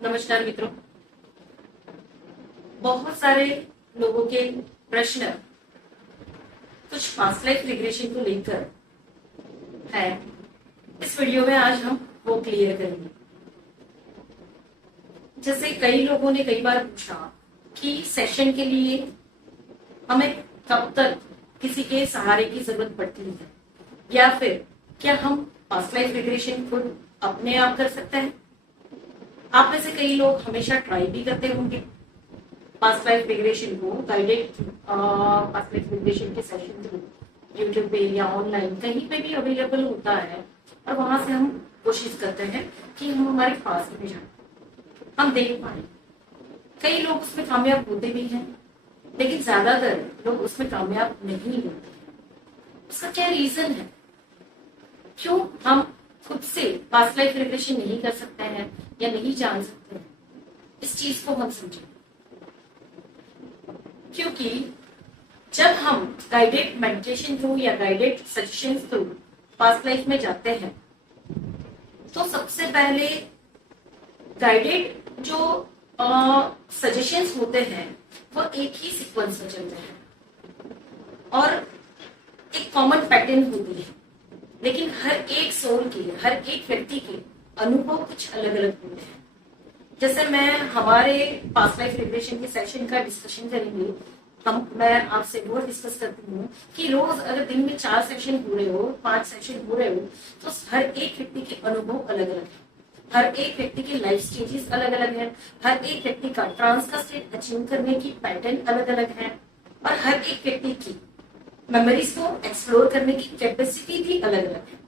नमस्कार मित्रों। बहुत सारे लोगों के प्रश्न कुछ पास्ट लाइफ रिग्रेशन को लेकर है। इस वीडियो में आज हम वो क्लियर करेंगे। जैसे कई लोगों ने कई बार पूछा कि सेशन के लिए हमें कब तक किसी के सहारे की जरूरत पड़ती है, या फिर क्या हम पास्ट लाइफ रिग्रेशन खुद अपने आप कर सकते हैं। आप में से कई लोग हमेशा ट्राई भी करते होंगे पास्ट लाइफ रिग्रेशन को, गाइडेड पास्ट लाइफ रिग्रेशन के सेशन थ्रू यूट्यूब पे या ऑनलाइन कहीं पे भी अवेलेबल होता है, और वहां से हम कोशिश करते हैं कि हम हमारे पास्ट में जाए, हम देख पाए। कई लोग उसमें कामयाब होते भी हैं, लेकिन ज्यादातर लोग उसमें कामयाब नहीं होते हैं। उसका क्या रीजन है? क्यों हम खुद से पास्ट लाइफ रिग्रेशन नहीं कर सकते हैं या नहीं जान सकते हैं? इस चीज को हम समझें, क्योंकि जब हम गाइडेड मेडिटेशन थ्रू या guided suggestion through past life में जाते हैं, तो सबसे पहले गाइडेड जो सजेशंस होते हैं वो एक ही सीक्वेंस में चलते हैं और एक कॉमन पैटर्न होती है, लेकिन हर एक सोल के, हर एक व्यक्ति के अनुभव कुछ अलग अलग होते हैं। जैसे मैं हमारे पास्ट लाइफ रिग्रेशन के सेशन का डिस्कशन करेंगे, मैं आपसे वो डिस्कस करती हूँ कि रोज अगर दिन में 4 सेशन हो रहे हो, 5 सेशन हो रहे हो, तो हर एक व्यक्ति के अनुभव अलग अलग है, हर एक व्यक्ति के लाइफ स्टेजेस अलग अलग है, हर एक व्यक्ति का ट्रांस का स्टेट अचीव करने की पैटर्न अलग अलग है, और हर एक व्यक्ति की मेमोरीज को एक्सप्लोर करने की कैपेसिटी भी अलग अलग है।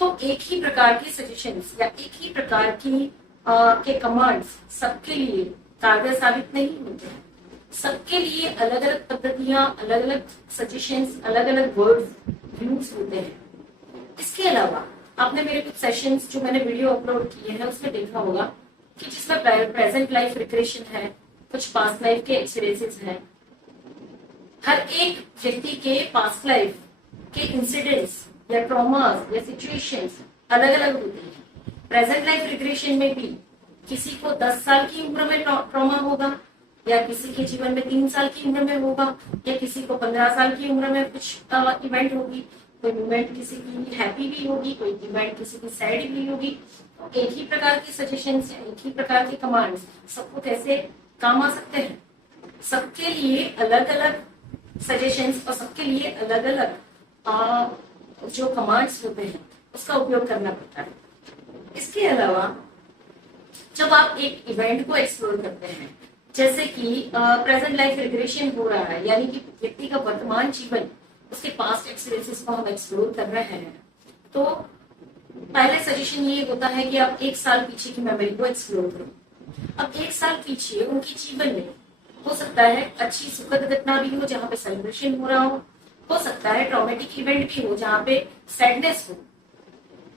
तो एक ही प्रकार के सजेशंस या एक ही प्रकार की के कमांड्स सबके लिए कारगर साबित नहीं होते हैं। सबके लिए अलग अलग पद्धतियां, अलग अलग सजेशंस, अलग अलग वर्ड्स यूज होते हैं। इसके अलावा आपने मेरे कुछ सेशंस जो मैंने वीडियो अपलोड किए हैं उसमें देखा होगा कि जिसमें प्रेजेंट लाइफ रिग्रेशन है, कुछ पास्ट लाइफ के एक्सपीरियंसेस हैं। हर एक व्यक्ति के पास्ट लाइफ के इंसिडेंट्स या ट्रॉमास या सिचुएशंस अलग अलग होती हैं। प्रेजेंट लाइफ रिग्रेशन में भी किसी को 10 साल की उम्र में ट्रॉमा होगा, या किसी के जीवन में 3 साल की उम्र में होगा, या किसी को 15 साल की उम्र में कुछ इवेंट होगी। कोई इवेंट किसी की हैप्पी भी होगी, कोई इवेंट किसी की सैड भी होगी। तो एक ही प्रकार की सजेशंस या एक ही प्रकार के कमांड्स सबको कैसे काम आ सकते हैं? सबके लिए अलग अलग सजेशंस और सबके लिए अलग अलग जो कमांड्स होते हैं उसका उपयोग करना पड़ता है। इसके अलावा जब आप एक इवेंट को एक्सप्लोर करते हैं, जैसे कि प्रेजेंट लाइफ रिग्रेशन हो रहा है, यानी कि व्यक्ति का वर्तमान जीवन, उसके पास्ट एक्सपीरियंसेस को हम एक्सप्लोर कर रहे हैं, तो पहले सजेशन ये होता है कि आप 1 साल पीछे की मेमोरी को एक्सप्लोर करो। अब 1 साल पीछे उनके जीवन में हो सकता है अच्छी सुखद घटना भी हो जहाँ पे सेलिब्रेशन हो रहा हो सकता है ट्रॉमेटिक इवेंट भी हो जहाँ पे सैडनेस हो।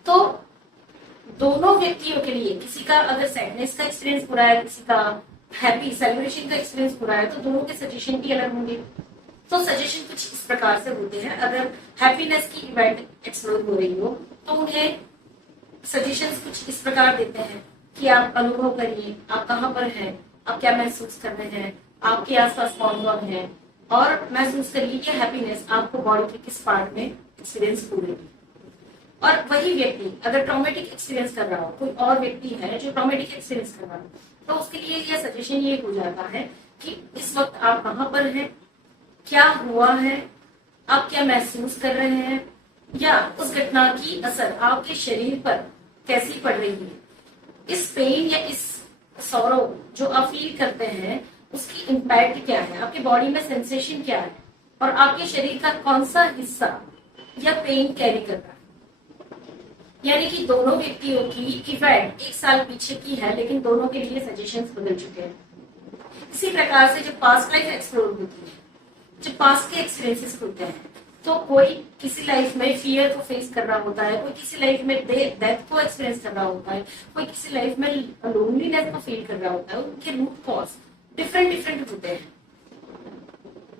तो दोनों व्यक्तियों के लिए, किसी का अगर सैडनेस का एक्सपीरियंस हो रहा है, किसी का हैप्पी सेलिब्रेशन का एक्सपीरियंस हो रहा है, तो दोनों के सजेशन भी अलग होंगे। तो सजेशन कुछ इस प्रकार से होते हैं। अगर हैप्पीनेस की इवेंट एक्सप्लोर हो रही हो तो उन्हें सजेशंस कुछ इस प्रकार देते हैं कि आप अनुभव करिए, आप कहाँ पर हैं, आप क्या महसूस कर रहे हैं, आपके आसपास कौन कौन है, और महसूस करिए कि हैप्पीनेस आपको बॉडी के किस पार्ट में एक्सपीरियंस हो रही है। और वही व्यक्ति अगर ट्रॉमेटिक एक्सपीरियंस कर रहा हो, कोई और व्यक्ति है जो ट्रॉमेटिक एक्सपीरियंस कर रहा हो, तो उसके लिए यह सजेशन ये हो जाता है कि इस वक्त आप कहाँ पर हैं, क्या हुआ है, आप क्या महसूस कर रहे हैं, या उस घटना की असर आपके शरीर पर कैसी पड़ रही है। इस पेन या इस सौरो जो आप फील करते हैं उसकी इम्पैक्ट क्या है, आपके बॉडी में सेंसेशन क्या है, और आपके शरीर का कौन सा हिस्सा यह पेन कैरी कर रहा है। यानी कि दोनों व्यक्तियों की इवेंट 1 साल पीछे की है, लेकिन दोनों के लिए सजेशंस बदल चुके हैं। इसी प्रकार से जब पास्ट लाइफ एक्सप्लोर होती है, जब पास्ट के एक्सपीरियंसेस होते हैं, तो कोई किसी लाइफ में फियर को फेस कर रहा होता है, कोई किसी लाइफ में डेथ को एक्सपीरियंस कर रहा होता है, कोई किसी लाइफ में लोनलीनेस को फील कर रहा होता है। उनके रूट कॉज डिफरेंट होते हैं।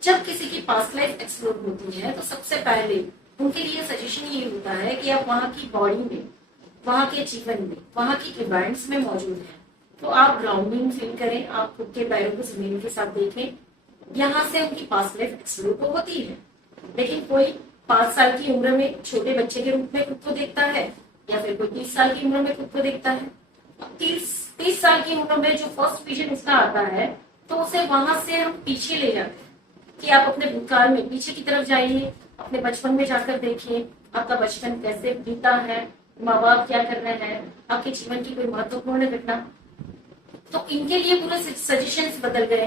जब किसी की पास्ट लाइफ एक्सप्लोर होती है तो सबसे पहले उनके लिए सजेशन ये होता है कि आप वहां की बॉडी में, वहां के जीवन में, वहां की इवेंट्स में मौजूद हैं। तो आप ग्राउंडिंग फील करें, आप खुद के पैरों को जमीन के साथ देखें। यहाँ से उनकी पास्ट लाइफ एक्सप्लोर तो होती है, लेकिन कोई 5 साल की उम्र में छोटे बच्चे के रूप में खुद को देखता है, या फिर कोई 30 साल की उम्र में खुद को देखता है। 30 साल की उम्र में जो फर्स्ट विजन उसका आता है, तो उसे वहां से हम पीछे ले जाते हैं कि आप अपने भूतकाल में पीछे की तरफ जाइए, अपने बचपन में जाकर देखिए आपका बचपन कैसे बीता है, माँ बाप क्या कर रहे हैं, आपके जीवन की कोई महत्वपूर्ण घटना। तो इनके लिए पूरे सजेशंस बदल गए।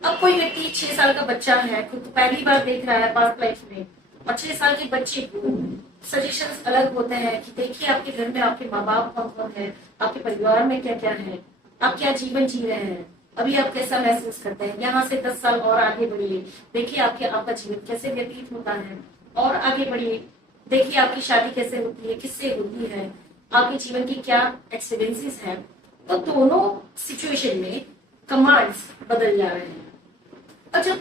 अब कोई व्यक्ति 6 साल का बच्चा है, खुद को पहली बार देख रहा है पास्ट लाइफ में, और 6 साल के बच्चे को सजेशंस अलग होते हैं कि देखिए आपके घर में आपके माँ बाप कौन कौन है, आपके परिवार में क्या क्या है, आप क्या जीवन जी रहे हैं, अभी आप कैसा महसूस करते हैं। यहाँ से 10 साल और आगे बढ़िए, देखिए आपका जीवन कैसे व्यतीत होता है, और आगे बढ़िए, देखिए आपकी शादी कैसे होती है, किससे होती है, आपके जीवन की क्या एक्सपीरियंसेस हैं। तो दोनों सिचुएशन में कमांड्स बदल जा रहे हैं। और जब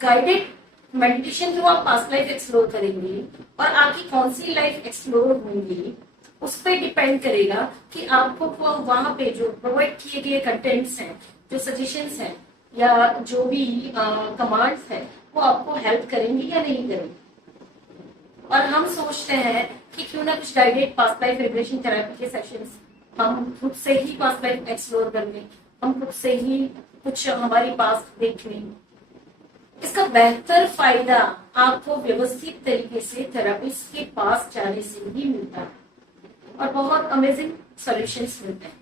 गाइडेड मेडिटेशन थ्रू आप पास्ट लाइफ एक्सप्लोर करेंगे और आपकी कौन सी लाइफ एक्सप्लोर होंगी, उस पर डिपेंड करेगा कि आपको वहां पे जो प्रोवाइड किए गए कंटेंट्स हैं, जो सजेशंस हैं, या जो भी कमांड्स हैं, वो आपको हेल्प करेंगी या नहीं करेंगी। और हम सोचते हैं कि क्यों ना कुछ guided past life regression therapy के सेशंस हम खुद से ही पास्ट लाइफ एक्सप्लोर कर लें, हम खुद से ही कुछ हमारी पास्ट देख लें। इसका बेहतर फायदा आपको व्यवस्थित तरीके से थेरेपिस्ट के पास जाने से ही मिलता है, और बहुत अमेजिंग सॉल्यूशंस मिलते हैं।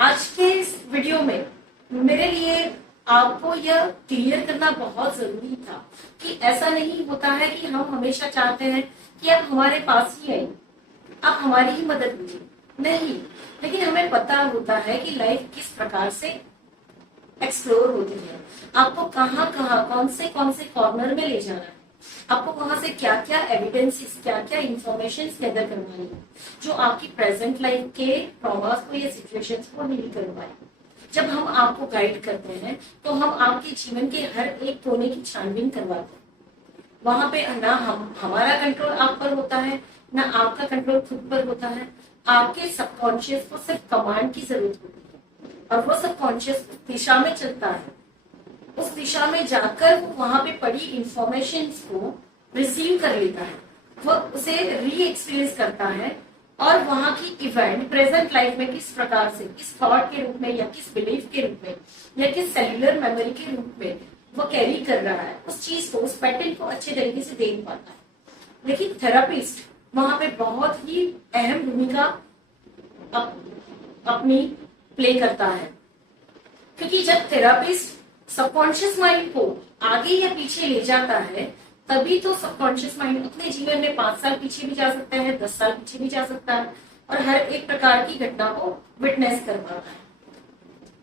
आज के इस वीडियो में मेरे लिए आपको यह क्लियर करना बहुत जरूरी था कि ऐसा नहीं होता है कि हम हमेशा चाहते हैं कि आप हमारे पास ही आइए, आप हमारी ही मदद कीजिए, नहीं, लेकिन हमें पता होता है कि लाइफ किस प्रकार से एक्सप्लोर होती है, आपको कहाँ कहाँ कौन से कॉर्नर में ले जाना है, आपको वहां से क्या क्या एविडेंसेस, क्या क्या इंफॉर्मेशन गैदर करवानी है जो आपकी प्रेजेंट लाइफ के ट्रॉमास को या सिचुएशंस को नहीं करवाए। जब हम आपको गाइड करते हैं तो हम आपके जीवन के हर एक कोने की छानबीन करवाते हैं। वहां पे ना हमारा कंट्रोल आप पर होता है, ना आपका कंट्रोल खुद पर होता है। आपके सबकॉन्शियस को सिर्फ कमांड की जरूरत होती है, और वो सबकॉन्शियस दिशा में चलता है। उस दिशा में जाकर वो वहां पे पड़ी इंफॉर्मेशन को रिसीव कर लेता है, वो उसे री एक्सपीरियंस करता है, और वहां की इवेंट प्रेजेंट लाइफ में किस प्रकार से, किस थॉट के रूप में, या किस बिलीफ के रूप में, या किस सेल्युलर मेमोरी के रूप में वो कैरी कर रहा है, उस चीज को, उस पैटर्न को अच्छे तरीके से देख पाता है। लेकिन थेरापिस्ट वहां पे बहुत ही अहम भूमिका अपनी प्ले करता है, क्योंकि जब थेरापिस्ट सबकॉन्शियस माइंड को आगे या पीछे ले जाता है, तभी तो सबकॉन्शियस माइंड अपने जीवन में 5 साल पीछे भी जा सकता है, 10 साल पीछे भी जा सकता है, और हर एक प्रकार की घटना को विटनेस कर पाता है।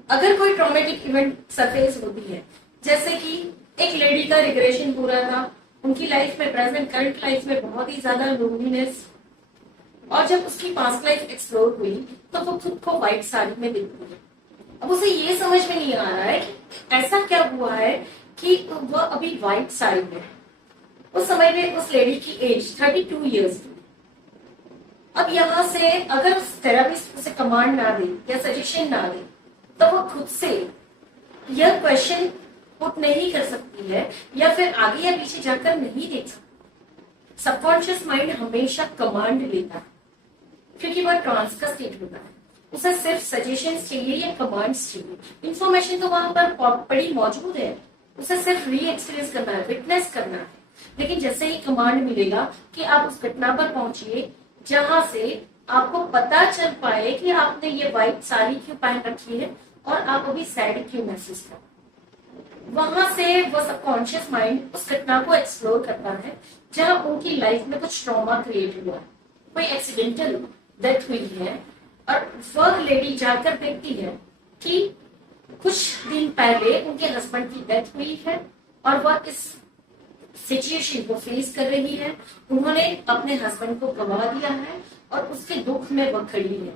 अगर कोई ट्रॉमेटिक इवेंट सरफेस होती है, जैसे कि एक लेडी का रिग्रेशन हो रहा था, उनकी लाइफ में, प्रेजेंट करंट लाइफ में बहुत ही ज्यादा लोनलीनेस, और जब उसकी पास्ट लाइफ एक्सप्लोर हुई तो वो खुद को व्हाइट साड़ी में देखती है। अब उसे ये समझ में नहीं आ रहा है कि ऐसा क्या हुआ है कि वह अभी व्हाइट साड़ी में है। उस समय में उस लेडी की एज 32 ईयर्स थी। अब यहाँ से अगर उस थेरापिस्ट उसे कमांड ना दे या सजेशन ना दे, तो वो खुद से यह क्वेश्चन पुट नहीं कर सकती है, या फिर आगे या पीछे जाकर नहीं देख सकती। सबकॉन्शियस माइंड हमेशा कमांड लेता है, क्योंकि वह ट्रांस का स्टेट होता है। उसे सिर्फ सजेशंस चाहिए या कमांड्स चाहिए, इंफॉर्मेशन तो वहां पर पड़ी मौजूद है, उसे सिर्फ री एक्सपीरियंस करना है, विटनेस करना है। लेकिन जैसे ही कमांड मिलेगा कि आप उस घटना पर पहुंचिए जहां से आपको पता चल पाए कि आपने ये व्हाइट साड़ी क्यों पहन रखी है और आप अभी सैड क्यों महसूस कर, वहां से वो सबकॉन्शियस माइंड उस घटना को एक्सप्लोर करता है जहां उनकी लाइफ में कुछ ट्रॉमा क्रिएट हुआ है, कोई एक्सीडेंटल डेथ हुई है, और वह लेडी जाकर देखती है कि कुछ दिन पहले उनके हस्बैंड की डेथ हुई है, और वह इस सिचुएशन को फेस कर रही है। उन्होंने अपने हस्बैंड को गवा दिया है, और उसके दुख में वह खड़ी है,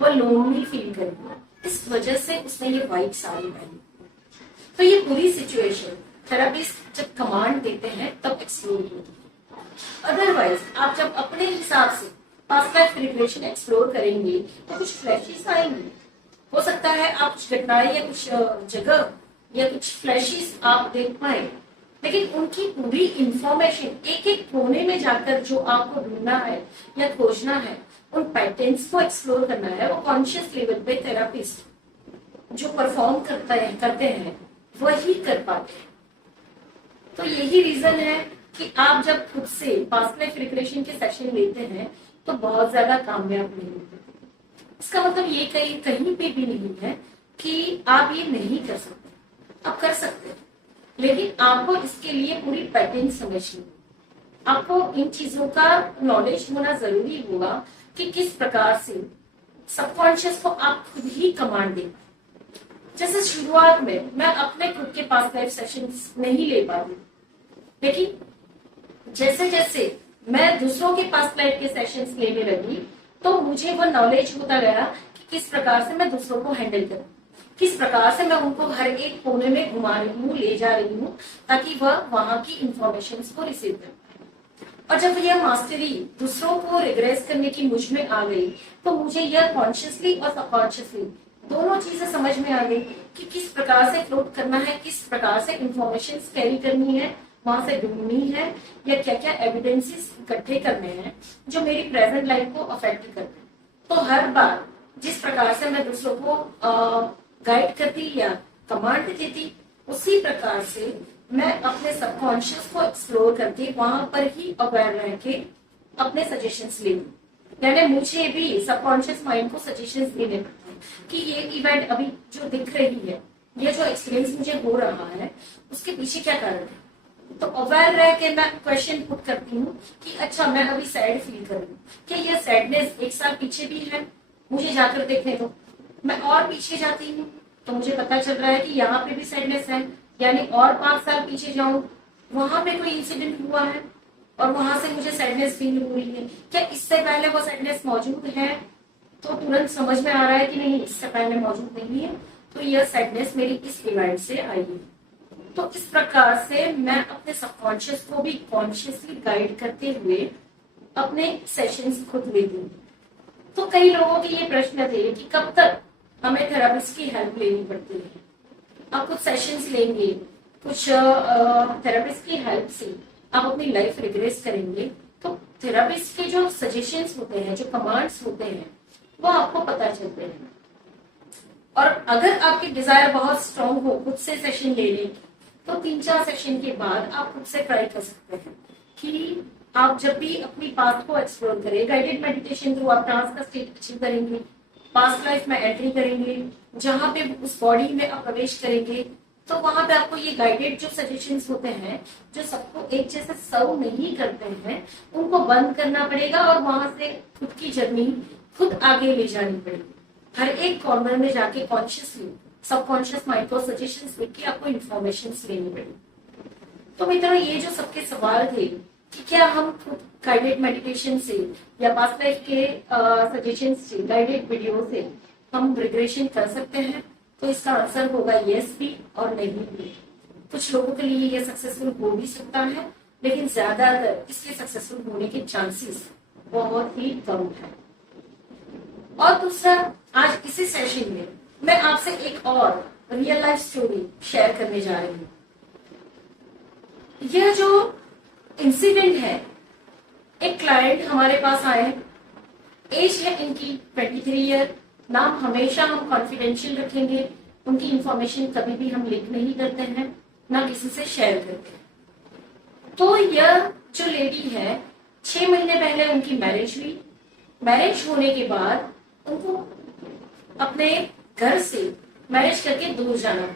वह लोनली फील कर रही है, इस वजह से उसने ये व्हाइट साड़ी पहनी। तो ये पूरी सिचुएशन थेरापिस्ट जब कमांड देते हैं तब एक्सप्लोर होती है। अदरवाइज आप जब अपने हिसाब से पास्ट लाइफ रिग्रेशन एक्सप्लोर करेंगे तो कुछ फ्लैशेस आएंगे। हो सकता है आप कुछ घटनाएं या कुछ जगह या कुछ फ्लैशेस आप देख पाए, लेकिन उनकी पूरी इंफॉर्मेशन एक एक कोने में जाकर जो आपको ढूंढना है या खोजना है, उन पैटर्न्स को एक्सप्लोर करना है, वो कॉन्शियस लेवल पे थेरापिस्ट जो परफॉर्म करते हैं वही कर पाते हैं। तो यही रीजन है कि आप जब खुद से पास्ट लाइफ रिग्रेशन के सेशन लेते हैं तो बहुत ज्यादा कामयाब नहीं होते। इसका मतलब ये कहीं पे भी नहीं है कि आप ये नहीं कर सकते, आप कर सकते हैं, लेकिन आपको इसके लिए पूरी पैटर्न समझनी, आपको इन चीजों का नॉलेज होना जरूरी होगा कि किस प्रकार से सबकॉन्शियस को आप खुद ही कमांड दें। जैसे शुरुआत में मैं अपने खुद के पास्ट लाइफ सेशंस नहीं ले पाती, लेकिन जैसे जैसे मैं दूसरों के पास्ट लाइफ के सेशंस लेने लगी तो मुझे वो नॉलेज होता गया कि किस प्रकार से मैं दूसरों को हैंडल करूं, किस प्रकार से मैं उनको हर एक कोने में घुमा रही हूँ, ले जा रही हूँ, ताकि वह वहां की इंफॉर्मेशन को रिसीव कर पाए। और जब यह मास्टरी दूसरों को रिग्रेस करने की मुझ में आ गई तो मुझे यह कॉन्शियसली और सबकॉन्शियसली दोनों चीजें समझ में आ गई कि किस प्रकार से फ्लोट करना है, किस प्रकार से इंफॉर्मेशन कैरी करनी है, वहां से ढूंढनी है, या क्या क्या एविडेंसेस इकट्ठे करने हैं जो मेरी प्रेजेंट लाइफ को अफेक्ट करते हैं। तो हर बार जिस प्रकार से मैं दूसरों को गाइड करती या कमांड देती, उसी प्रकार से मैं अपने सबकॉन्शियस को एक्सप्लोर करके वहां पर ही अवेयर रह के अपने सजेशंस ले लूं। यानी मुझे भी सबकॉन्शियस माइंड को सजेशंस देने पड़ते हैं कि ये इवेंट अभी जो दिख रही है, ये जो एक्सपीरियंस मुझे हो रहा है, उसके पीछे क्या कारण है। तो अवेयर रह के मैं क्वेश्चन पुट करती हूँ कि अच्छा मैं अभी सैड फील कर रही हूँ, क्या ये सैडनेस एक साल पीछे भी है, मुझे जाकर देखने दो। मैं और पीछे जाती हूँ तो मुझे पता चल रहा है कि यहाँ पे भी सैडनेस है, यानी और 5 साल पीछे जाऊं, वहां पे कोई इंसिडेंट हुआ है और वहां से मुझे सैडनेस फील हो रही है, क्या इससे पहले वो सैडनेस मौजूद है। तो तुरंत समझ में आ रहा है कि नहीं, इससे पहले मौजूद नहीं है, तो यह सैडनेस मेरी इस इवेंट से आई है। तो इस प्रकार से मैं अपने सबकॉन्शियस को भी कॉन्शियसली गाइड करते हुए अपने सेशंस खुद लेती हूँ। तो कई लोगों के ये प्रश्न थे कि कब तक हमें थेरापिस्ट की हेल्प लेनी पड़ती है। आप कुछ सेशंस लेंगे, कुछ थेरापिस्ट की हेल्प से आप अपनी लाइफ रिग्रेस करेंगे, तो थेरापिस्ट के जो सजेशंस होते हैं, जो कमांड्स होते हैं, वो आपको पता चलते हैं। और अगर आपकी डिजायर बहुत स्ट्रांग हो खुद से सेशन लेने की, तो 3-4 सेशन के बाद आप खुद से ट्राई कर सकते हैं कि आप जब भी अपनी पास्ट को एक्सप्लोर करें, गाइडेड मेडिटेशन थ्रू आप ट्रांस का स्टेट अचीव करेंगे, पास्ट लाइफ में एंट्री करेंगे, जहां पे उस बॉडी में आप प्रवेश करेंगे, तो वहां पे आपको ये गाइडेड जो सजेशंस होते हैं, जो सबको एक जैसे सर्व नहीं करते हैं, उनको बंद करना पड़ेगा और वहां से खुद की जर्नी खुद आगे ले जानी पड़ेगी। हर एक कॉर्नर में जाके कॉन्शियसली सबकॉन्शियस माइंड को सजेशंस देके आपको इन्फॉर्मेशन लेनी पड़ेगी। तो मित्रों, ये जो सबके सवाल थे कि क्या हम खुद गाइडेड मेडिटेशन से या पास्ट लाइफ के सजेशन से, गाइडेड वीडियो से हम रिग्रेशन कर सकते हैं, तो इसका आंसर होगा यस भी और नहीं भी। कुछ लोगों के लिए ये सक्सेसफुल हो भी सकता है, लेकिन ज्यादातर इसके सक्सेसफुल होने के चांसेस बहुत ही कम है। और दूसरा, आज इसी सेशन में मैं आपसे एक और रियल लाइफ स्टोरी शेयर करने जा रही हूँ। यह जो इंसिडेंट है, एक क्लाइंट हमारे पास आए, एज है इनकी 23 ईयर, नाम हमेशा हम कॉन्फिडेंशियल रखेंगे, उनकी इंफॉर्मेशन कभी भी हम लीक नहीं करते हैं, ना किसी से शेयर करते हैं। तो यह जो लेडी है, 6 महीने पहले उनकी मैरिज हुई। मैरिज होने के बाद उनको अपने घर से मैरिज करके दूर जाना,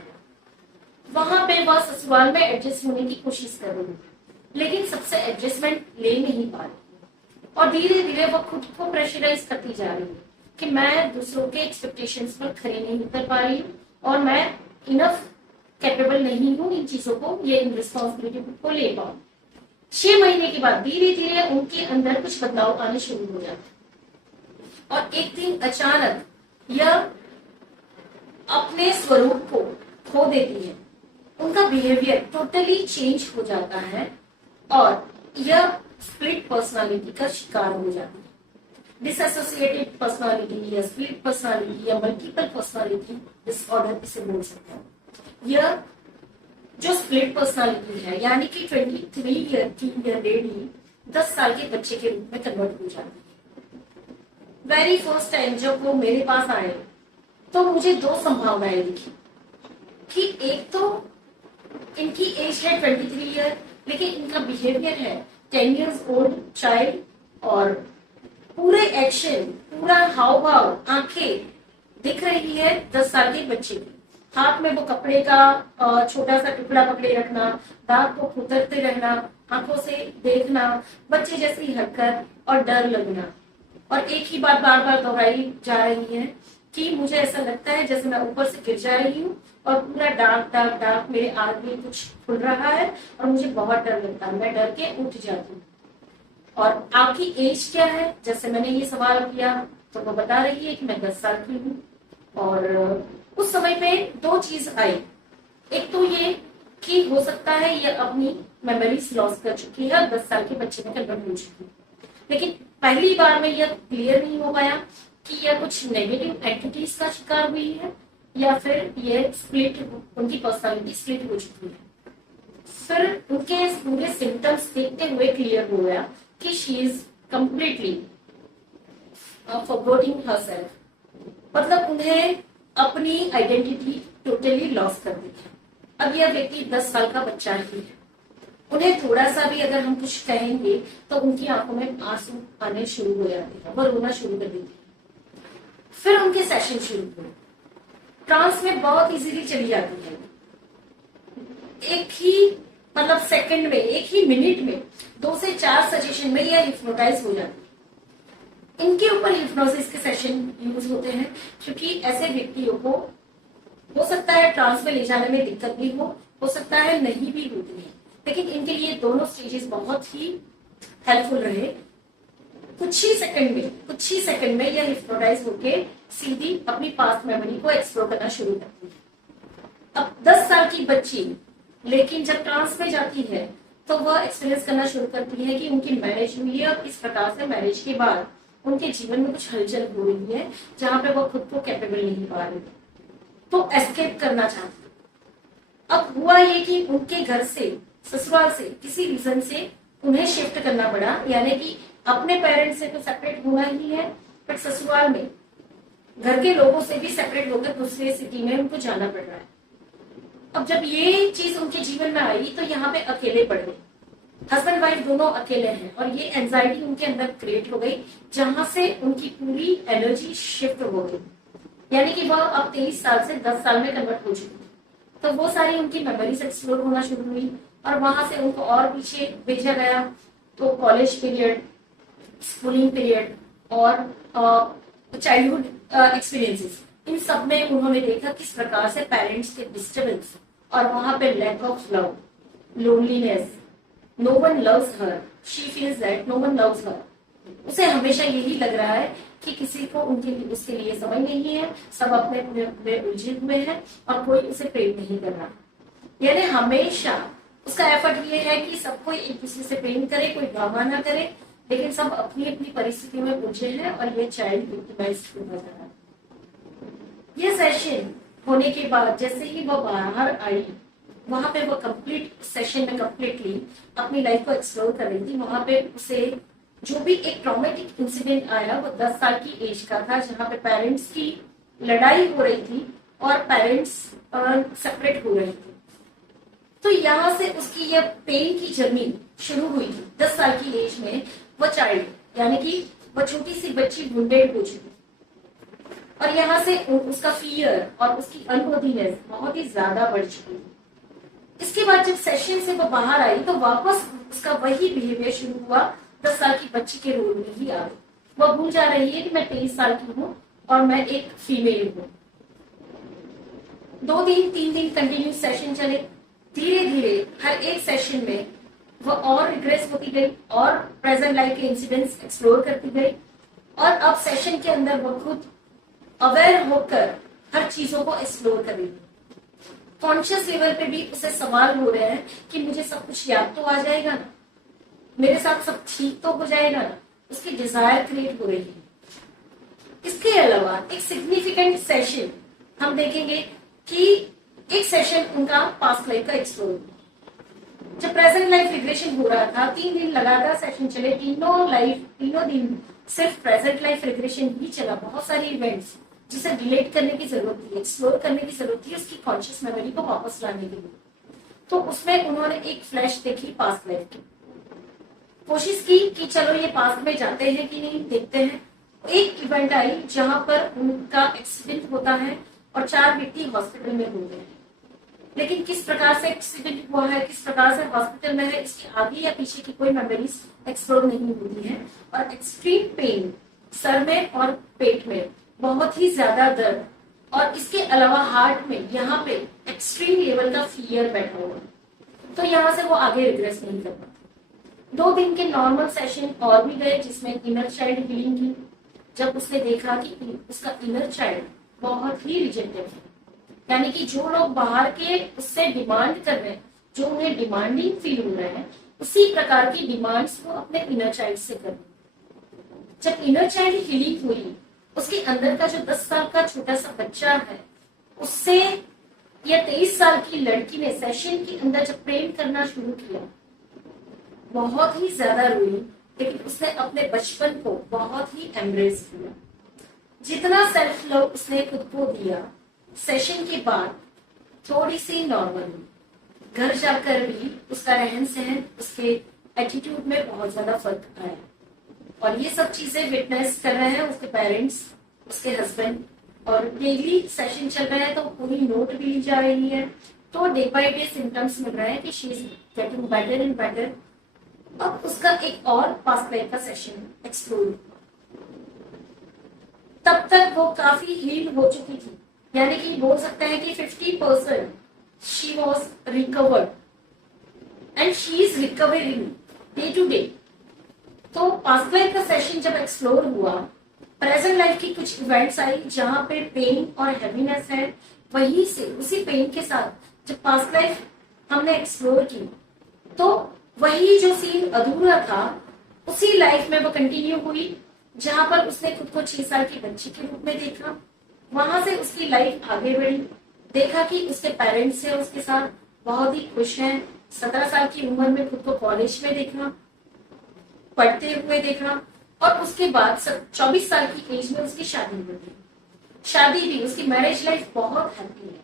वहां पे वह ससुराल में एडजस्ट होने की कोशिश कर रही है, लेकिन सबसे एडजस्टमेंट ले नहीं पा रही और धीरे धीरे वो खुद को प्रेशराइज करती जा रही है कि मैं दूसरों के एक्सपेक्टेशंस पर खरे नहीं कर पा रही हूँ और मैं इनफ कैपेबल नहीं हूँ इन चीजों को, ये इन रिस्पॉन्सिबिलिटी को ले पाऊं। 6 महीने के बाद धीरे धीरे उनके अंदर कुछ बदलाव आने शुरू हो जाते हैं और एक दिन अचानक यह अपने स्वरूप को खो देती है, उनका बिहेवियर टोटली चेंज हो जाता है और यह स्प्लिट पर्सनालिटी का शिकार हो जाती है। डिसएसोसिएटेड पर्सनालिटी या स्प्लिट पर्सनालिटी या मल्टीपल पर्सनालिटी डिसऑर्डर इसे बोल सकते हैं। यह जो स्प्लिट पर्सनालिटी है यानी कि 23 ईयर की यह लेडी 10 साल के बच्चे के रूप में कन्वर्ट हो जाती है। वेरी फर्स्ट टाइम जब वो मेरे पास आए तो मुझे दो संभावनाएं दिखी कि एक तो इनकी एज है 23 ईयर लेकिन इनका बिहेवियर है 10 इयर्स ओल्ड चाइल्ड और पूरे एक्शन पूरा हाव भाव आंखें दिख रही है 10 साल के बच्चे की। हाथ में वो कपड़े का छोटा सा टुकड़ा पकड़े रखना, दांत को खुतरते रहना, आंखों से देखना, बच्चे जैसी हरकत और डर लगना। और एक ही बात बार बार दोहराई जा रही है कि मुझे ऐसा लगता है जैसे मैं ऊपर से गिर जा रही हूँ और पूरा डार्क डार्क डार्क मेरे आगे कुछ खुल रहा है और मुझे बहुत डर लगता है, मैं डर के उठ जाती हूँ। और आपकी एज क्या है, जैसे मैंने ये सवाल किया तो वो बता रही है कि मैं 10 साल की हूँ। और उस समय पे दो चीज आई, एक तो ये कि हो सकता है ये अपनी मेमोरीज लॉस कर चुकी है और 10 साल के बच्चे में कन्वर्ट हो चुकी है, लेकिन पहली बार में यह क्लियर नहीं हो पाया कि यह कुछ नेगेटिव एंटिटीज का शिकार हुई है या फिर यह स्प्लिट, उनकी पर्सनालिटी स्प्लिट हो चुकी है। फिर उनके पूरे सिम्टम्स देखते हुए क्लियर हो गया कि शी इज कंप्लीटली फॉरगॉटिंग हरसेल्फ, मतलब उन्हें अपनी आइडेंटिटी टोटली लॉस कर दी है। अब यह व्यक्ति 10 साल का बच्चा ही है, उन्हें थोड़ा सा भी अगर हम कुछ कहेंगे तो उनकी आंखों में आंसू आने शुरू हो जाते हैं, वो रोना शुरू कर देती है। फिर उनके सेशन शुरू हुए, ट्रांस में बहुत इजीली चली जाती है, एक ही मतलब सेकंड में, एक ही मिनट में 2 से 4 सजेशन में यह हिप्नोटाइज हो जाती है। इनके ऊपर हिप्नोसिस के सेशन यूज होते हैं क्योंकि ऐसे व्यक्तियों को हो सकता है ट्रांस में ले जाने में दिक्कत भी हो सकता है नहीं भी होती है, लेकिन इनके लिए दोनों स्टेजेस बहुत ही हेल्पफुल रहे। कुछ ही सेकंड में यह हिप्नोटाइज होके सीधी अपनी पास्ट मेमोरी को एक्सप्लोर करना शुरू करती है। अब 10 साल की बच्ची लेकिन जब ट्रांस में जाती है तो वह एक्सपीरियंस करना शुरू करती है कि उनकी मैरिज हुई है और इस प्रकार से मैरिज के बाद उनके जीवन में कुछ हलचल हो रही है जहां पे वो खुद को कैपेबल नहीं पा रही, तो एस्केप करना चाहती। अब हुआ ये कि उनके घर से, ससुराल से किसी रीजन से उन्हें शिफ्ट करना पड़ा, यानी कि अपने पेरेंट्स से तो सेपरेट होना ही है, बट ससुराल में घर के लोगों से भी सेपरेट होकर दूसरे सिटी में उनको जाना पड़ रहा है। अब जब ये चीज उनके जीवन में आई तो यहाँ पे अकेले पड़ गए, हस्बैंड वाइफ दोनों अकेले हैं और ये एंजाइटी उनके अंदर क्रिएट हो गई जहां से उनकी पूरी एनर्जी शिफ्ट हो गई, यानी कि वह अब 23 साल से 10 साल में कन्वर्ट हो चुकी है। तो वो सारी उनकी मेमोरीज एक्सप्लोर होना शुरू हुई और वहां से उनको और पीछे भेजा गया। तो कॉलेज पीरियड, स्कूलिंग पीरियड और चाइल्डहुड एक्सपीरियंसेस, इन सब में उन्होंने देखा किस प्रकार से पेरेंट्स के डिस्टर्बेंस और वहां पे lack of love, loneliness, no one loves her, she feels that no one loves her. उसे हमेशा यही लग रहा है कि किसी को उसके लिए समय नहीं है, सब अपने अपने उलझे हुए हैं और कोई उसे प्रेम नहीं कर रहा। यानी हमेशा उसका एफर्ट ये है कि सब कोई एक दूसरे से प्रेम करे, कोई ड्रामा ना करे, लेकिन सब अपनी अपनी परिस्थितियों में उलझे हैं और ये चाइल्ड विक्टिमाइज्ड होता जा रहा है। ये सेशन होने के बाद जैसे ही वो बाहर आई, वहां पे वो कंप्लीट सेशन में कंप्लीटली अपनी लाइफ को एक्सप्लोर कर रही थी। वहां पे उसे जो भी एक ट्रॉमेटिक इंसिडेंट आया वो 10 साल की एज का था, जहां पे पेरेंट्स की लड़ाई हो रही थी और पेरेंट्स सेपरेट हो रहे थे। तो यहाँ से उसकी यह पेन की जर्नी शुरू हुई थी। 10 साल की एज में वो चाइल्ड यानी कि वो छोटी सी बच्ची वुंडेड हो चुकी और यहाँ से उसका फियर और उसकी अनहोलीनेस बहुत ही ज्यादा बढ़ चुकी थी। इसके बाद जब सेशन से वो बाहर आई तो वापस उसका वही बिहेवियर शुरू हुआ, 10 साल की बच्ची के रोल में ही आ गई। वो भूल जा रही है कि मैं 23 साल की हूँ और मैं एक फीमेल हूँ। 2 दिन 3 दिन कंटिन्यू सेशन चले, धीरे धीरे हर एक सेशन में वो और रिग्रेस होती गई और प्रेजेंट लाइफ के इंसिडेंट्स एक्सप्लोर करती गई और अब सेशन के अंदर वो खुद अवेयर होकर हर चीजों को एक्सप्लोर कर रही है। कॉन्शियस लेवल पे भी उसे सवाल हो रहे हैं कि मुझे सब कुछ याद तो आ जाएगा ना, मेरे साथ सब ठीक तो हो जाएगा ना, उसकी डिजायर क्रिएट हो रही है। इसके अलावा एक सिग्निफिकेंट सेशन हम देखेंगे कि एक सेशन उनका पास्ट लाइफ का एक्सप्लोर। जब प्रेजेंट लाइफ रिग्रेशन हो रहा था, 3 दिन लगातार सेशन चले, तीनों दिन सिर्फ प्रेजेंट लाइफ रिग्रेशन ही चला। बहुत सारी इवेंट्स जिसे डिलीट करने की जरूरत थी, एक्सप्लोर करने की जरूरत थी उसकी कॉन्शियस मेमोरी को वापस लाने के लिए। तो उसमें उन्होंने एक फ्लैश देखी पास्ट लाइफ की, कोशिश की कि चलो ये पास्ट में जाते हैं कि नहीं, देखते हैं। एक इवेंट आई जहां पर उनका एक्सीडेंट होता है और 4 व्यक्ति हॉस्पिटल में होते हैं। लेकिन किस प्रकार से एक्सीडेंट हुआ है, किस प्रकार से हॉस्पिटल में है, इसके आगे या पीछे की कोई मेमोरीज एक्सप्लोर नहीं होती है। और एक्सट्रीम पेन सर में और पेट में, बहुत ही ज्यादा दर्द, और इसके अलावा हार्ट में यहाँ पे एक्सट्रीम लेवल का फियर बैठा हुआ। तो यहाँ से वो आगे रिग्रेस नहीं कर पाते। 2 दिन के नॉर्मल सेशन और भी गए जिसमें इनर चाइल्ड हीलिंग की। जब उसने देखा कि उसका इनर चाइल्ड बहुत ही रिजेक्टेड है, यानी कि जो लोग बाहर के उससे डिमांड कर रहे हैं, जो उन्हें डिमांडिंग फील हो रहा है, उसी प्रकार की डिमांड्स वो अपने इनर चाइल्ड से कर रहे हैं। जब इनर चाइल्ड हीलिंग हुई, उसके अंदर का जो 10 साल का छोटा सा बच्चा है, उससे या 23 साल की लड़की ने सेशन के अंदर जब प्रेम करना शुरू किया, बहुत ही ज्यादा रोई, लेकिन उसने अपने बचपन को बहुत ही एम्ब्रेस किया। जितना सेल्फ लव उसने खुद को दिया, सेशन के बाद थोड़ी सी नॉर्मल हुई। घर जाकर भी उसका रहन सहन, उसके एटीट्यूड में बहुत ज्यादा फर्क आया। और ये सब चीजें विटनेस कर रहे हैं उसके पेरेंट्स, उसके हस्बैंड। और डेली सेशन चल रहा है तो पूरी नोट भी ली जा रही है। तो डे बाय डे सिम्टम्स मिल रहे हैं कि she is getting better and better. अब उसका एक और पास्ट लाइफ का सेशन एक्सप्लोर। तब तक वो काफी हील हो चुकी थी, यानी कि बोल सकते हैं कि 50% she was recovered and she is recovering day to day. तो पास्ट लाइफ का सेशन जब एक्सप्लोर हुआ, प्रेजेंट लाइफ की कुछ इवेंट्स आई जहां पे पेन और हैवीनेस है। वहीं से उसी पेन के साथ जब पास्ट लाइफ हमने एक्सप्लोर की, तो वही जो सीन अधूरा था उसी लाइफ में वो कंटिन्यू हुई, जहां पर उसने खुद को 6 साल की बच्ची के रूप में देखा। वहां से उसकी लाइफ आगे बढ़ी, देखा कि उसके पेरेंट्स है उसके साथ बहुत ही खुश हैं। 17 साल की उम्र में खुद को कॉलेज में देखा, पढ़ते हुए देखा, और उसके बाद 24 साल की एज में उसकी शादी हुई थी। शादी भी, उसकी मैरिज लाइफ बहुत हैप्पी है।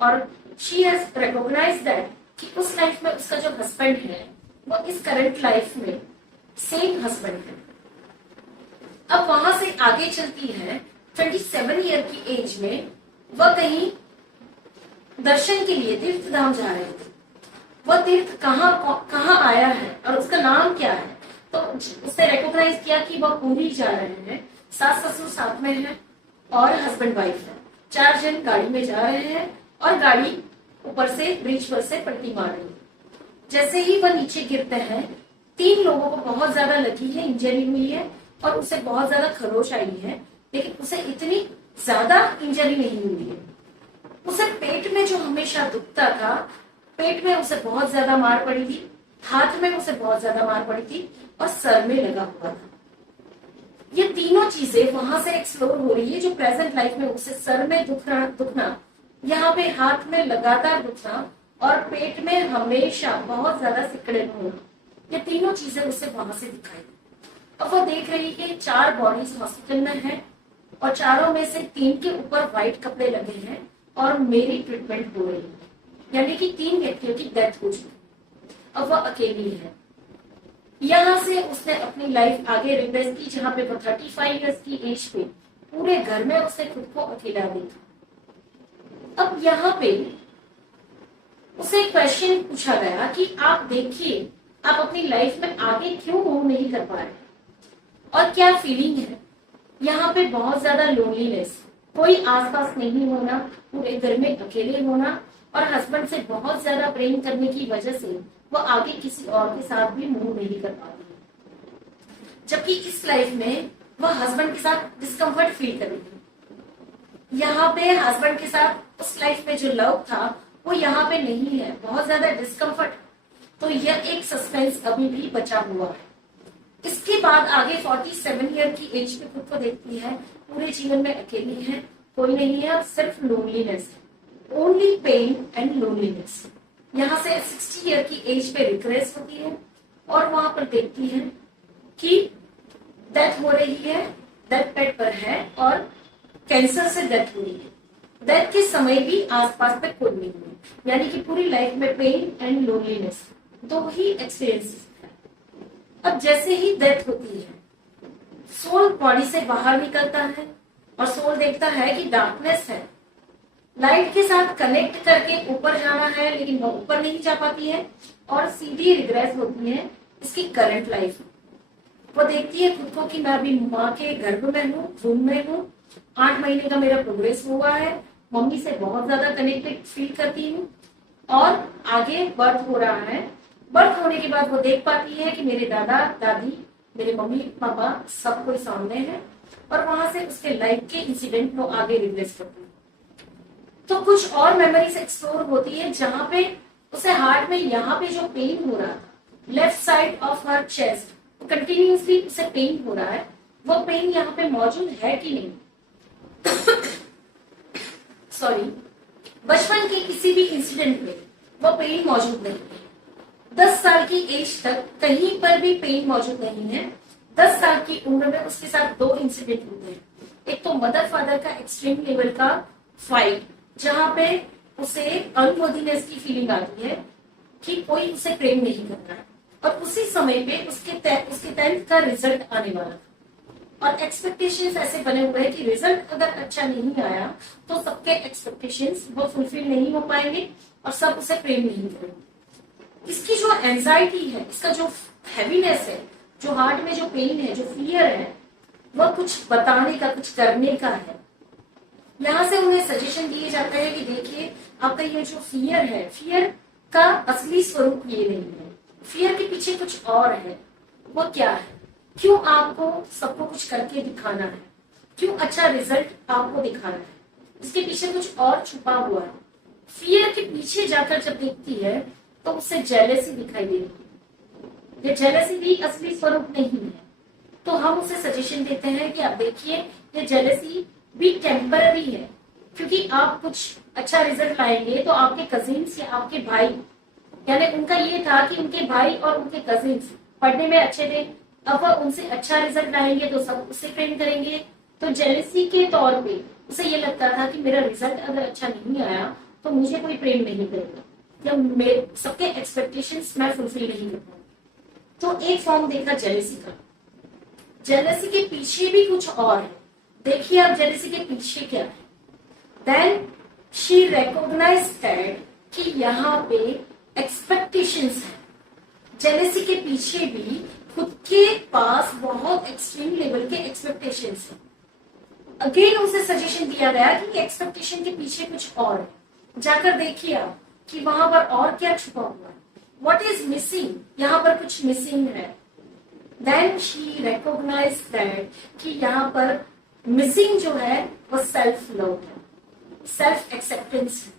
और शी हैज रिकॉग्नाइज्ड दैट कि उस लाइफ में उसका जो हस्बैंड है वो इस करंट लाइफ में सेम हस्बैंड है। अब वहां से आगे चलती है 27 ईयर की एज में, वह कहीं दर्शन के लिए तीर्थ धाम जा रहे थे। वह तीर्थ कहाँ आया है और उसका नाम क्या है, तो उसने रिकॉग्नाइज किया कि वह पूरी जा रहे हैं। सास ससुर साथ में है और हस्बैंड वाइफ है। 4 जन गाड़ी में जा रहे हैं और गाड़ी ऊपर से ब्रिज पर से पलटी मार रही है। जैसे ही वह नीचे गिरते हैं, 3 लोगों को बहुत ज्यादा लगी है, इंजरी हुई है और उसे बहुत ज्यादा खरोच आई है, लेकिन उसे इतनी ज्यादा इंजरी नहीं हुई है। उसे पेट में जो हमेशा दुखता था, पेट में उसे बहुत ज्यादा मार पड़ी थी, हाथ में उसे बहुत ज्यादा मार पड़ी थी और सर में लगा हुआ था। ये तीनों चीजें वहां से एक्सप्लोर हो रही है। जो प्रेजेंट लाइफ में उसे सर में दुखना, यहाँ पे हाथ में लगातार दुखना और पेट में हमेशा बहुत ज्यादा सिकड़े होना, ये तीनों चीजें उसे वहां से दिखाई। अब वो देख रही कि 4 बॉडीज हॉस्पिटल में है और चारों में से 3 के ऊपर व्हाइट कपड़े लगे हैं और मेरी ट्रीटमेंट हो रही है, यानी कि 3 व्यक्तियों की डेथ हो चुकी है। अब वह अकेली है। यहाँ से उसने अपनी लाइफ आगे रिग्रेस की, जहां पे वो 35 इयर्स की एज पे पूरे घर में उसने खुद को अकेला देखा। अब यहाँ पे उसे क्वेश्चन पूछा गया कि आप देखिए, आप अपनी लाइफ में आगे क्यों मूव नहीं कर पा रहे और क्या फीलिंग है। यहाँ पे बहुत ज्यादा लोनलीनेस, कोई आसपास नहीं होना, पूरे घर में अकेले होना और हस्बैंड से बहुत ज्यादा प्रेम करने की वजह से वो आगे किसी और के साथ भी मूव नहीं कर पाती है। जबकि इस लाइफ में वह हस्बैंड के साथ डिस्कम्फर्ट फील कर रही थी। यहाँ पे हस्बैंड के साथ उस लाइफ में जो लव था वो यहाँ पे नहीं है, बहुत ज्यादा डिस्कम्फर्ट। तो यह एक सस्पेंस अभी भी बचा हुआ है। इसके बाद आगे 47 ईयर की एज पे खुद को देखती है, पूरे जीवन में अकेली है, कोई नहीं है और सिर्फ लोनलीनेस है, ओनली पेन एंड लोनलीनेस। यहाँ से 60 ईयर की एज पे रिग्रेस होती है और वहां पर देखती है कि डेथ हो रही है, डेथ बेड पर है और कैंसर से डेथ हुई है। डेथ के समय भी आसपास पे कोई नहीं है, यानी कि पूरी लाइफ में पेन एंड लोनलीनेस दो ही एक्सपीरियंसेस है। अब जैसे ही डेथ होती है, सोल बॉडी से बाहर निकलता है और सोल देखता है कि डार्कनेस है, लाइट के साथ कनेक्ट करके ऊपर जाना है, लेकिन वो ऊपर नहीं जा पाती है और सीधी रिग्रेस होती है इसकी करंट लाइफ में। वो देखती है खुद को कि मैं अभी माँ के गर्भ में हूँ, वूम में हूँ, 8 महीने का मेरा प्रोग्रेस हुआ है, मम्मी से बहुत ज्यादा कनेक्टेड फील करती हूँ और आगे बर्थ हो रहा है। बर्थ होने के बाद वो देख पाती है कि मेरे दादा दादी, मेरे मम्मी पापा सब कोई सामने है और वहां से उसके लाइफ के इंसिडेंट को आगे रिप्लेस करती है। तो कुछ और मेमोरीज एक्सप्लोर होती है जहां पे उसे हार्ट में यहाँ पे जो पेन हो रहा था, left side of her chest continuously उसे पेन हो रहा है, वो पेन यहाँ पे मौजूद है कि नहीं। सॉरी, बचपन के किसी भी इंसिडेंट में वो पेन मौजूद नहीं है। 10 साल की एज तक कहीं पर भी पेन मौजूद नहीं है। 10 साल की उम्र में उसके साथ 2 इंसिडेंट हुए हैं। एक तो मदर फादर का एक्सट्रीम लेवल का फाइट, जहां पे उसे अनवर्दीनेस की फीलिंग आती है कि कोई उसे प्रेम नहीं करता है और उसी समय पे उसके 10th का रिजल्ट आने वाला था और एक्सपेक्टेशंस ऐसे बने हुए हैं कि रिजल्ट अगर अच्छा नहीं आया तो सबके एक्सपेक्टेशंस वो फुलफिल नहीं हो पाएंगे और सब उसे प्रेम नहीं करेंगे। इसकी जो एंजाइटी है, इसका जो हैवीनेस है, जो हार्ट में जो पेन है, जो फियर है, वह कुछ बताने का, कुछ करने का है। यहाँ से उन्हें सजेशन दिए जाता है कि देखिए आपका ये जो फियर है, फियर का असली स्वरूप ये नहीं है, फियर के पीछे कुछ और है। वो क्या है? क्यों आपको सबको कुछ करके दिखाना है? क्यों अच्छा रिजल्ट आपको दिखाना है? इसके पीछे कुछ और छुपा हुआ है। फियर के पीछे जाकर जब देखती है तो उससे जेलेसी दिखाई देती है। ये जेलेसी भी असली स्वरूप नहीं है, तो हम उसे सजेशन देते हैं कि आप देखिए ये जेलेसी भी टेम्पररी है, क्योंकि आप कुछ अच्छा रिजल्ट लाएंगे तो आपके कजिन्स या आपके भाई, यानी उनका ये था कि उनके भाई और उनके कजिन्स पढ़ने में अच्छे थे, अब वह उनसे अच्छा रिजल्ट लाएंगे तो सब उससे प्रेम करेंगे। तो जेलेसी के तौर पे उसे ये लगता था कि मेरा रिजल्ट अगर अच्छा नहीं आया तो मुझे कोई प्रेम नहीं करेगा या सबके एक्सपेक्टेशंस मैं फुलफिल नहीं कर पाऊंगा। तो एक फॉर्म देखा जेलेसी का। जेलेसी के पीछे भी कुछ और है। देखिए आप जेलेसी के पीछे क्या है। देन शी रिकॉग्नाइज दैट कि यहाँ पे एक्सपेक्टेशंस है। जेलेसी के पीछे भी खुद के पास बहुत एक्सट्रीम लेवल के एक्सपेक्टेशंस है। अगेन उसे सजेशन दिया गया कि एक्सपेक्टेशन के पीछे कुछ और है, जाकर देखिए आप कि वहां पर और क्या छुपा हुआ है। What is missing? यहाँ पर कुछ मिसिंग है। देन शी रिकॉग्नाइज दैट कि यहाँ पर मिसिंग जो है वो सेल्फ लव है, सेल्फ एक्सेप्टेंस है।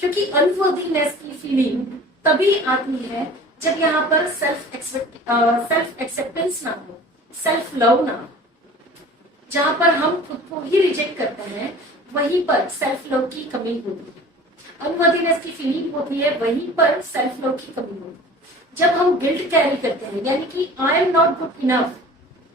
क्योंकि अनवर्दीनेस की फीलिंग तभी आती है जब यहाँ पर सेल्फ एक्सेप्टेंस ना हो, सेल्फ लव ना हो। जहां पर हम खुद को ही रिजेक्ट करते हैं वहीं पर सेल्फ लव की कमी होती है। अनवर्दीनेस की फीलिंग होती है, वहीं पर सेल्फ लव की कमी होती है। जब हम गिल्ट कैरी करते हैं, यानी कि I am not good enough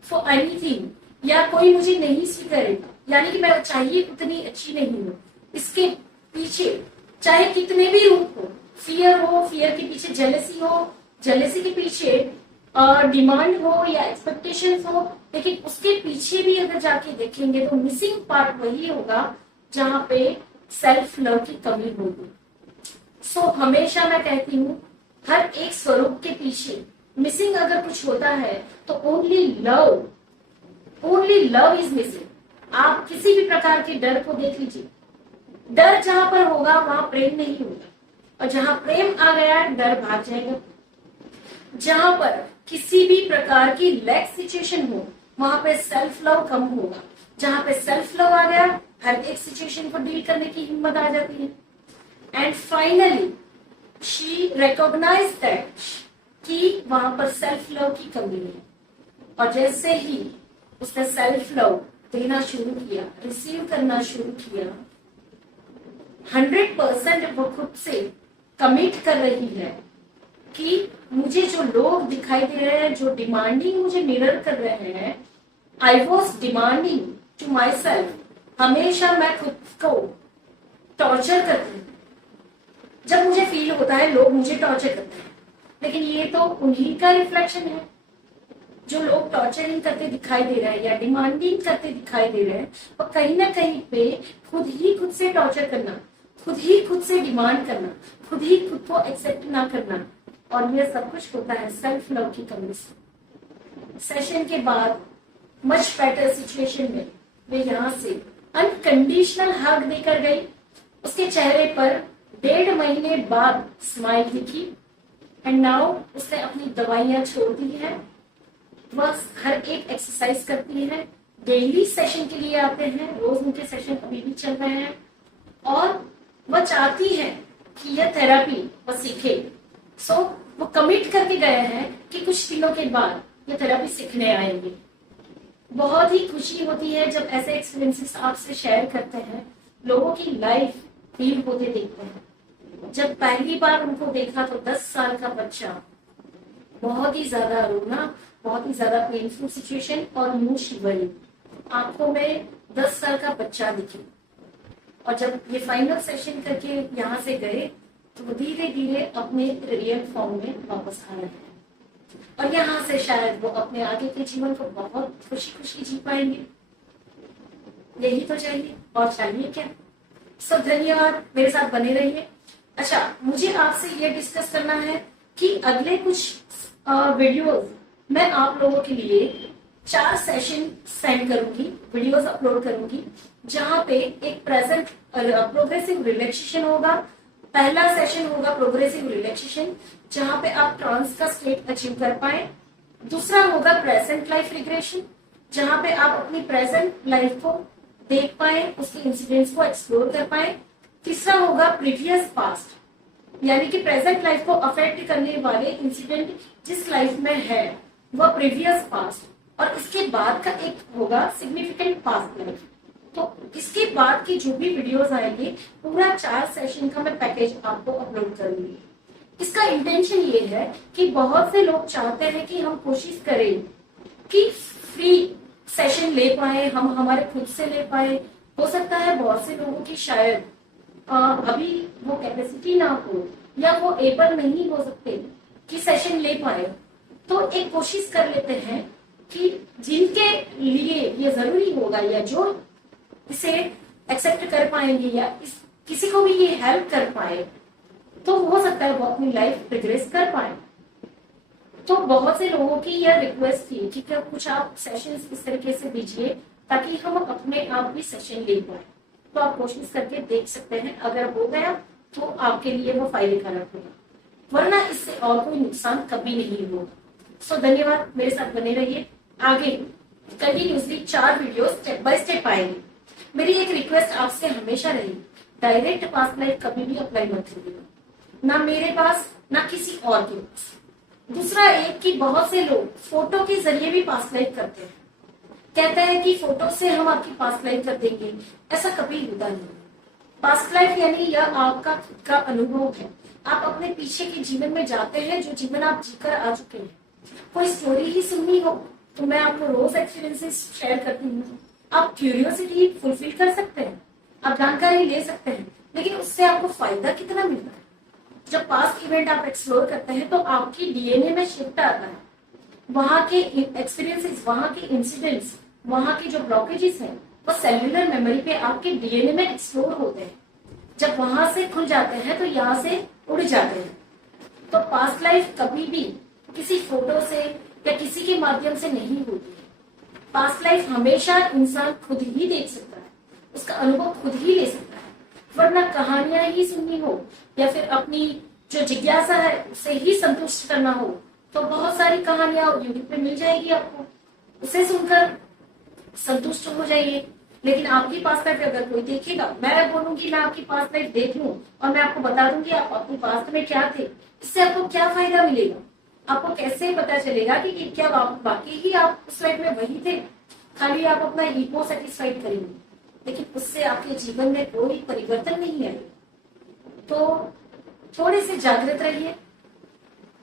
for anything, या कोई मुझे नहीं स्वीकारेगा, यानी कि मैं चाहिए उतनी अच्छी नहीं हूँ, इसके पीछे चाहे कितने भी रूप हो, फियर हो, फियर के पीछे जेलेसी हो, जेलेसी के पीछे डिमांड हो या एक्सपेक्टेशंस हो, लेकिन उसके पीछे भी अगर जाके देखेंगे तो मिसिंग पार्ट वही होगा जहां पे सेल्फ लव की कमी होगी। सो हमेशा मैं कहती हूँ हर एक स्वरूप के पीछे मिसिंग अगर कुछ होता है तो ओनली लव इज मिसिंग। आप किसी भी प्रकार के डर को देख लीजिए, डर जहां पर होगा वहां प्रेम नहीं होगा, और जहां प्रेम आ गया डर भाग जाएगा। जहां पर किसी भी प्रकार की लैक सिचुएशन हो वहां पे सेल्फ लव कम होगा। जहां पे सेल्फ लव आ गया हर एक सिचुएशन को डील करने की हिम्मत आ जाती है। And finally she recognize that कि वहां पर सेल्फ लव की कमी है। और जैसे ही उसने सेल्फ लव देना शुरू किया, रिसीव करना शुरू किया, 100% वो खुद से कमिट कर रही है कि मुझे जो लोग दिखाई दे रहे हैं, जो डिमांडिंग मुझे मिरर कर रहे हैं, I was demanding to myself. हमेशा मैं खुद को टॉर्चर करती हूँ। जब मुझे फील होता है लोग मुझे टॉर्चर करते हैं, लेकिन ये तो उन्हीं का रिफ्लेक्शन है। जो लोग टॉर्चरिंग करते दिखाई दे रहे हैं या डिमांडिंग करते दिखाई दे रहे हैं, और कहीं ना कहीं पे खुद ही खुद से टॉर्चर करना, खुद ही खुद से डिमांड करना, खुद ही खुद को एक्सेप्ट ना करना, और ये सब कुछ होता है सेल्फ लव की कमी से। सेशन के बाद मच बेटर सिचुएशन में वे यहाँ से अनकंडीशनल हग देकर गई। उसके चेहरे पर 1.5 महीने बाद स्माइल दिखी। एंड नाउ उसने अपनी दवाइयां छोड़ दी है। वह हर एक एक्सरसाइज करती है, डेली सेशन के लिए आते हैं, रोज उनके सेशन अभी भी चल रहे हैं, और वह चाहती है कि यह थेरेपी वह सीखे। सो वो कमिट करके गए हैं कि कुछ दिनों के बाद ये थेरेपी सीखने आएंगे। बहुत ही खुशी होती है जब ऐसे एक्सपीरियंसेस आपसे शेयर करते हैं, लोगों की लाइफ हील होते देखते हैं। जब पहली बार उनको देखा तो 10 साल का बच्चा, बहुत ही ज्यादा रोना, बहुत ही ज्यादा पेनफुल सिचुएशन, और मुंह शिवरिंग, आंखों में 10 साल का बच्चा दिखे। और जब ये फाइनल सेशन करके यहाँ से गए तो वो धीरे धीरे अपने रियल फॉर्म में वापस आ रहे हैं, और यहाँ से शायद वो अपने आगे के जीवन को बहुत खुशी खुशी जी पाएंगे। यही तो चाहिए, और चाहिए क्या। सो धन्यवाद, मेरे साथ बने रहिए। अच्छा, मुझे आपसे ये डिस्कस करना है कि अगले कुछ वीडियोस मैं आप लोगों के लिए 4 सेशन सेंड करूंगी, वीडियोस अपलोड करूंगी, जहां पे एक प्रेजेंट प्रोग्रेसिव रिलैक्सेशन होगा। पहला सेशन होगा प्रोग्रेसिव रिलैक्सेशन, जहां पे आप ट्रांस का स्टेट अचीव कर पाए। दूसरा होगा प्रेजेंट लाइफ रिग्रेशन, जहां पे आप अपनी प्रेजेंट लाइफ को देख पाए, उसके इंसिडेंट्स को एक्सप्लोर कर पाए। तीसरा होगा प्रीवियस पास्ट, यानी कि प्रेजेंट लाइफ को अफेक्ट करने वाले इंसिडेंट जिस लाइफ में है वह प्रीवियस पास्ट। और इसके बाद का एक होगा सिग्निफिकेंट पास्ट लाइफ। तो इसके बाद की जो भी वीडियोस आएंगे, पूरा 4 सेशन का मैं पैकेज आपको अपलोड करूंगी। इसका इंटेंशन ये है कि बहुत से लोग चाहते हैं कि हम कोशिश करें कि फ्री सेशन ले पाए, हम हमारे खुद से ले पाए। हो सकता है बहुत से लोगों की शायद अभी वो कैपेसिटी ना हो, या वो एबल नहीं हो सकते कि सेशन ले पाए। तो एक कोशिश कर लेते हैं कि जिनके लिए ये जरूरी होगा, या जो इसे एक्सेप्ट कर पाएंगे, या किसी को भी ये हेल्प कर पाए, तो हो सकता है वो अपनी लाइफ प्रोग्रेस कर पाए। तो बहुत से लोगों की यह रिक्वेस्ट थी कि क्या कुछ आप सेशंस इस तरीके से दीजिए ताकि हम अपने आप भी सेशन ले पाए। तो आप कोशिश करके देख सकते हैं, अगर हो गया तो आपके लिए वो फायदेकारक होगा, वरना इससे और कोई नुकसान कभी नहीं होगा। सो धन्यवाद, मेरे साथ बने रहिए। आगे continuously 4 video step by step आएंगे। मेरी एक रिक्वेस्ट आपसे हमेशा रही, डायरेक्ट पास्ट लाइफ कभी भी अप्लाई मत करिएगा, ना मेरे पास ना किसी और के पास। दूसरा एक कि बहुत से लोग फोटो के जरिए भी पास्ट लाइफ करते हैं, कहते हैं कि फोटो से हम आपकी पास्ट लाइफ कर देंगे। ऐसा कभी होता नहीं। पास्ट लाइफ यानी यह आपका खुद का अनुभव है। आप अपने पीछे के जीवन में जाते हैं, जो जीवन आप जीकर आ चुके हैं। कोई स्टोरी ही सुननी हो तो मैं आपको रोज एक्सपीरियंसेस शेयर करती हूँ। आप क्यूरियोसिटी फुलफिल कर सकते हैं, आप जानकारी ले सकते हैं, लेकिन उससे आपको फायदा कितना मिलता है। जब पास्ट इवेंट आप एक्सप्लोर करते हैं तो आपकी डीएनए में शिफ्ट आता है। वहां के एक्सपीरियंसेस, वहां के इंसिडेंट्स, वहां के जो ब्लॉकेजेस हैं, वो सेल्यूलर मेमोरी पे आपके डीएनए में एक्सप्लोर होते हैं। जब वहां से खुल जाते हैं तो यहाँ से उड़ जाते हैं। तो पास्ट लाइफ कभी भी किसी फोटो से या किसी के माध्यम से नहीं होती है। पास्ट लाइफ हमेशा इंसान खुद ही देख सकता है, उसका अनुभव खुद ही ले सकता है। वरना कहानियां ही सुननी हो या फिर अपनी जो जिज्ञासा है उसे ही संतुष्ट करना हो, तो बहुत सारी कहानियां यूट्यूब पे मिल जाएगी आपको, उसे सुनकर संतुष्ट हो जाइए। लेकिन आपकी पास्ट लाइफ अगर कोई देखेगा, मैं बोलूंगी मैं आपकी पास्ट लाइफ देख लूं और मैं आपको बता दूंगी आप अपनी पास्ट में क्या थे, इससे आपको क्या फायदा मिलेगा। आपको कैसे पता चलेगा कि क्या वाकई ही आप उस लाइफ में वही थे? खाली आप अपना ईगो सेटिस्फाइड करेंगे, लेकिन उससे आपके जीवन में कोई परिवर्तन नहीं है। तो थोड़े से जागृत रहिए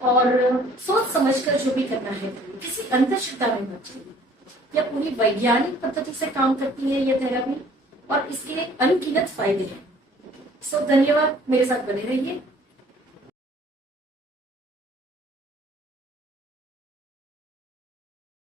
और सोच समझकर जो भी करना है, किसी अंधश्रद्धा में मत जाइए। यह पूरी वैज्ञानिक पद्धति से काम करती है ये थेरेपी, और इसके अनगिनत फायदे हैं। धन्यवाद, मेरे साथ बने रहिए।